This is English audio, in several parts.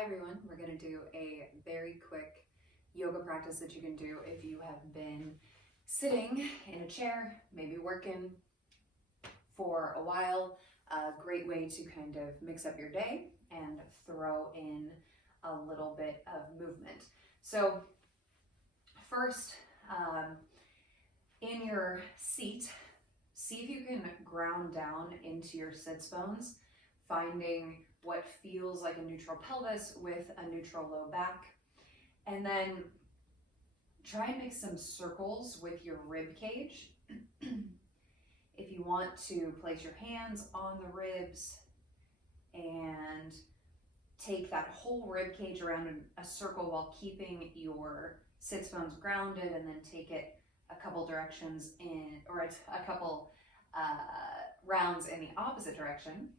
Hi everyone, we're going to do a very quick yoga practice that you can do if you have been sitting in a chair, maybe working for a while. A great way to kind of mix up your day and throw in a little bit of movement. So first, in your seat, see if you can ground down into your sits bones, finding what feels like a neutral pelvis with a neutral low back. And then try and make some circles with your rib cage. If you want to place your hands on the ribs and take that whole rib cage around in a circle while keeping your sits bones grounded, and then take it a couple directions in, or a couple rounds in the opposite direction.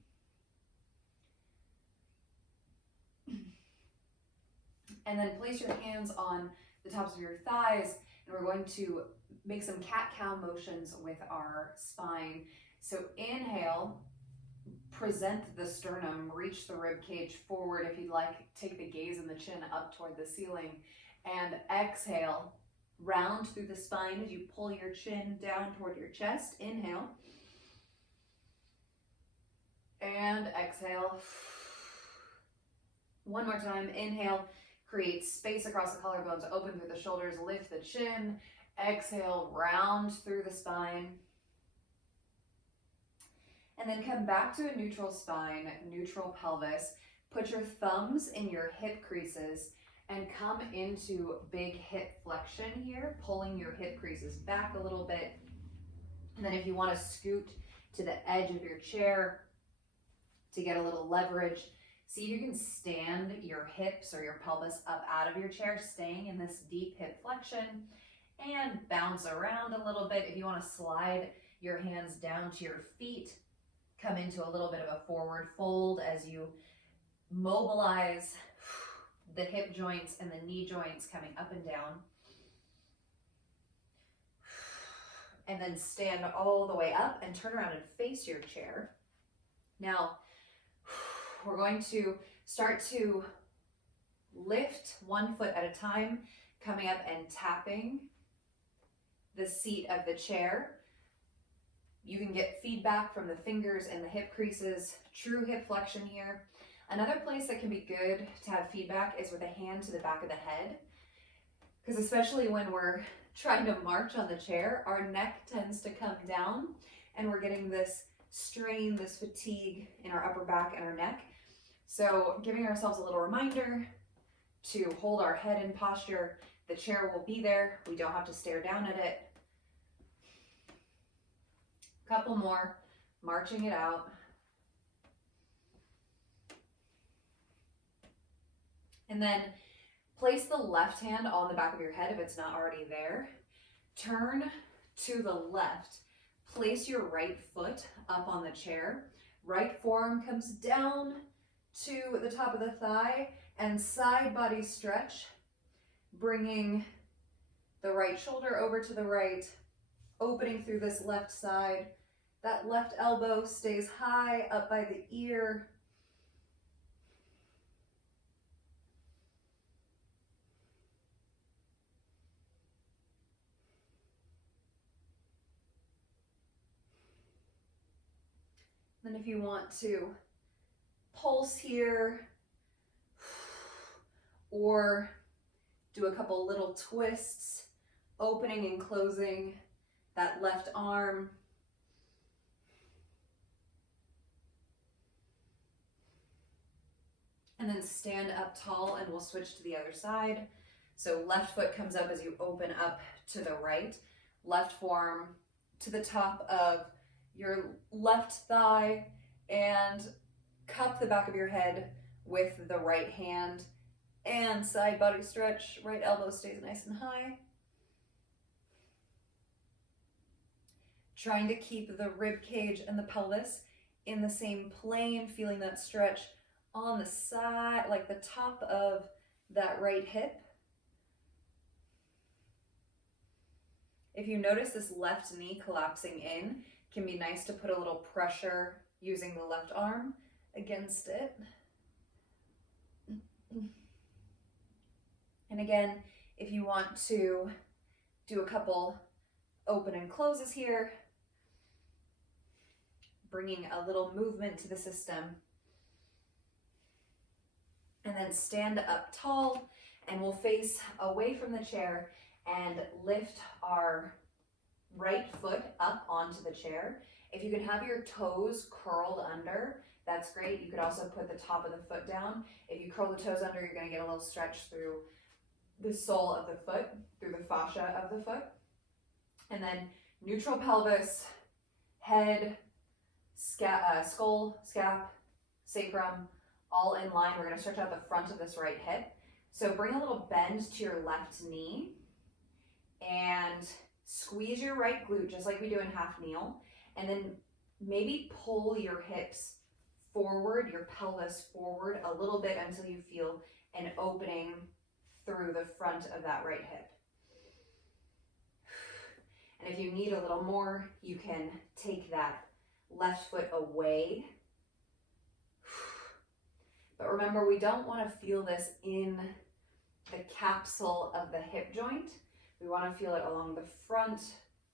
And then place your hands on the tops of your thighs, and we're going to make some cat-cow motions with our spine. So inhale, present the sternum, reach the rib cage forward. If you'd like, take the gaze and the chin up toward the ceiling. And exhale, round through the spine as you pull your chin down toward your chest. Inhale. And exhale. One more time, inhale. Create space across the collarbones, open through the shoulders, lift the chin. Exhale, round through the spine. And then come back to a neutral spine, neutral pelvis. Put your thumbs in your hip creases and come into big hip flexion here, pulling your hip creases back a little bit. And then if you want to scoot to the edge of your chair to get a little leverage, see if you can stand your hips or your pelvis up out of your chair, staying in this deep hip flexion, and bounce around a little bit. If you want to slide your hands down to your feet, come into a little bit of a forward fold as you mobilize the hip joints and the knee joints coming up and down. And then stand all the way up and turn around and face your chair. Now, we're going to start to lift one foot at a time, coming up and tapping the seat of the chair. You can get feedback from the fingers and the hip creases, true hip flexion here. Another place that can be good to have feedback is with a hand to the back of the head, because especially when we're trying to march on the chair, our neck tends to come down and we're getting this strain, this fatigue in our upper back and our neck. So giving ourselves a little reminder to hold our head in posture. The chair will be there. We don't have to stare down at it. Couple more, marching it out. And then place the left hand on the back of your head if it's not already there. Turn to the left. Place your right foot up on the chair. Right forearm comes down to the top of the thigh, and side body stretch, bringing the right shoulder over to the right, opening through this left side. That left elbow stays high up by the ear. Then if you want to pulse here, or do a couple little twists, opening and closing that left arm. And then stand up tall, and we'll switch to the other side. So left foot comes up as you open up to the right, left forearm to the top of your left thigh, and cup the back of your head with the right hand, and side body stretch. Right elbow stays nice and high. Trying to keep the rib cage and the pelvis in the same plane, feeling that stretch on the side, like the top of that right hip. If you notice this left knee collapsing in, it can be nice to put a little pressure using the left arm against it. And again, if you want to do a couple open and closes here, bringing a little movement to the system. And then stand up tall, and we'll face away from the chair and lift our right foot up onto the chair. If you can have your toes curled under, that's great. You could also put the top of the foot down. If you curl the toes under, you're going to get a little stretch through the sole of the foot, through the fascia of the foot. And then neutral pelvis, head, skull, scap, sacrum, all in line. We're going to stretch out the front of this right hip. So bring a little bend to your left knee and squeeze your right glute just like we do in half kneel. And then maybe pull your hips forward, your pelvis forward a little bit until you feel an opening through the front of that right hip. And if you need a little more, you can take that left foot away. But remember, we don't want to feel this in the capsule of the hip joint. We want to feel it along the front,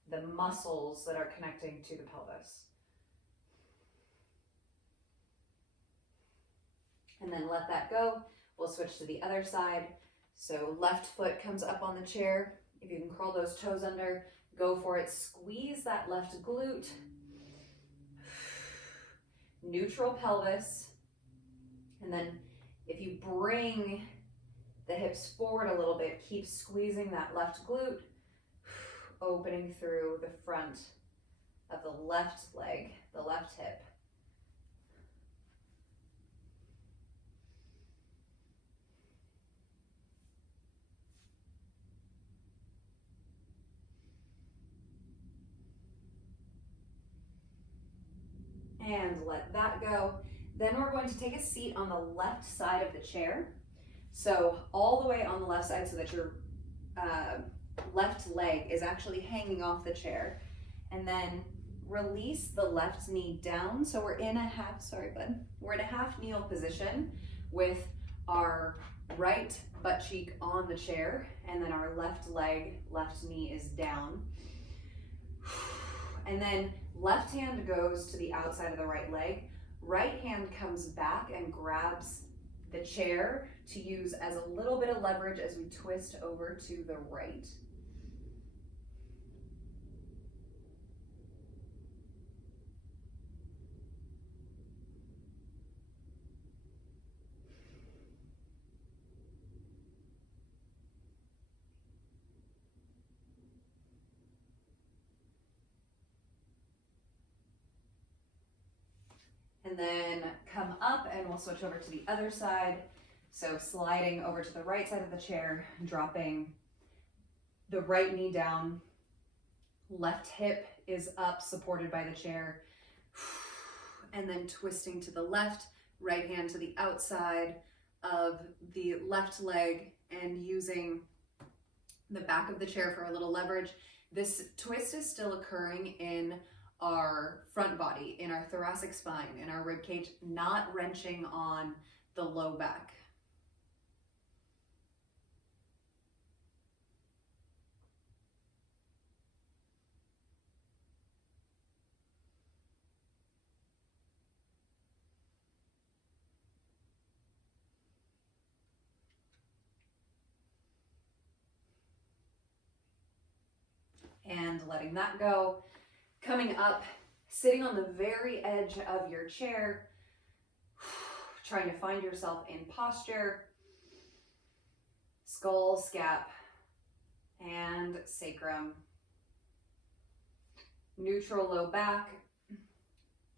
the muscles that are connecting to the pelvis. And then let that go. We'll switch to the other side. So left foot comes up on the chair. If you can curl those toes under, go for it. Squeeze that left glute. Neutral pelvis. And then if you bring the hips forward a little bit, keep squeezing that left glute, opening through the front of the left leg, the left hip. And let that go. Then we're going to take a seat on the left side of the chair. So all the way on the left side so that your left leg is actually hanging off the chair. And then release the left knee down. So we're in a half, sorry bud, we're in a half kneel position with our right butt cheek on the chair, and then our left leg, left knee is down. And then left hand goes to the outside of the right leg. Right hand comes back and grabs the chair to use as a little bit of leverage as we twist over to the right. And then come up and we'll switch over to the other side. So sliding over to the right side of the chair, dropping the right knee down, left hip is up, supported by the chair, and then twisting to the left, right hand to the outside of the left leg and using the back of the chair for a little leverage. This twist is still occurring in our front body, in our thoracic spine, in our rib cage, not wrenching on the low back. And letting that go. Coming up, sitting on the very edge of your chair, trying to find yourself in posture, skull, scap, and sacrum. Neutral low back.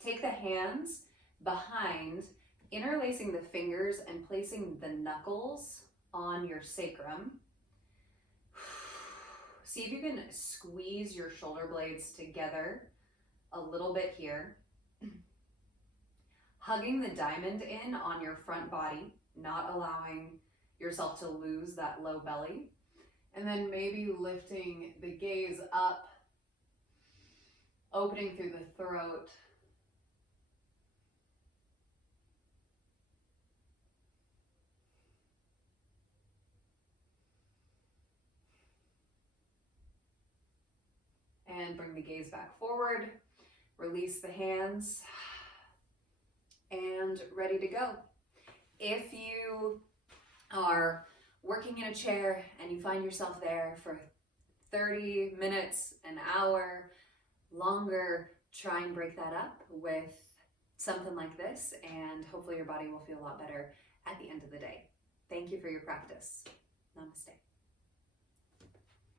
Take the hands behind, interlacing the fingers and placing the knuckles on your sacrum. See if you can squeeze your shoulder blades together a little bit here. Hugging the diamond in on your front body, not allowing yourself to lose that low belly. And then maybe lifting the gaze up, opening through the throat. in, bring the gaze back forward, release the hands, and ready to go. If you are working in a chair and you find yourself there for 30 minutes, an hour, longer, try and break that up with something like this, and hopefully your body will feel a lot better at the end of the day. Thank you for your practice. Namaste.